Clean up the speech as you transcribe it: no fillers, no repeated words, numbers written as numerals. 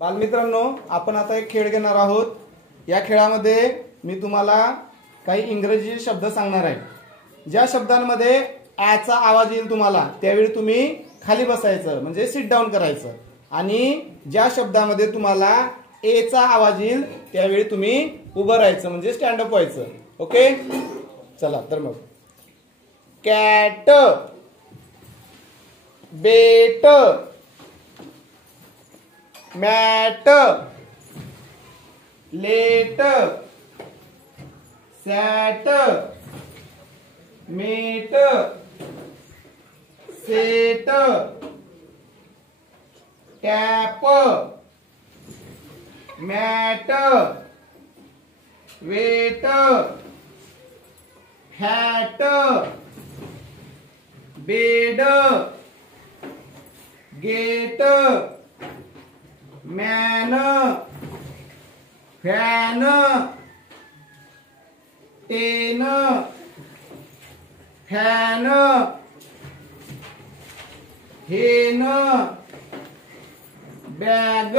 बालमित्रांनो, आपण आता एक खेळ घेणार आहोत। या खेळामध्ये मी तुम्हाला काही इंग्रजी शब्द सांगणार आहे। ज्या शब्दांमध्ये आ चा आवाज येईल तुम्हाला त्यावेळी तुम्ही खाली बसायचं म्हणजे सिट डाऊन करायचं, आणि ज्या शब्दामध्ये तुम्हाला ए चा आवाज येईल त्यावेळी तुम्ही उभं राहायचं म्हणजे स्टँड अप व्हायचं। ओके, चला तर मग cat, bet, mat, let, sat, met, set, tap, mat, wet, hat, bed, get, man, fan, ten, fan, hen, bag,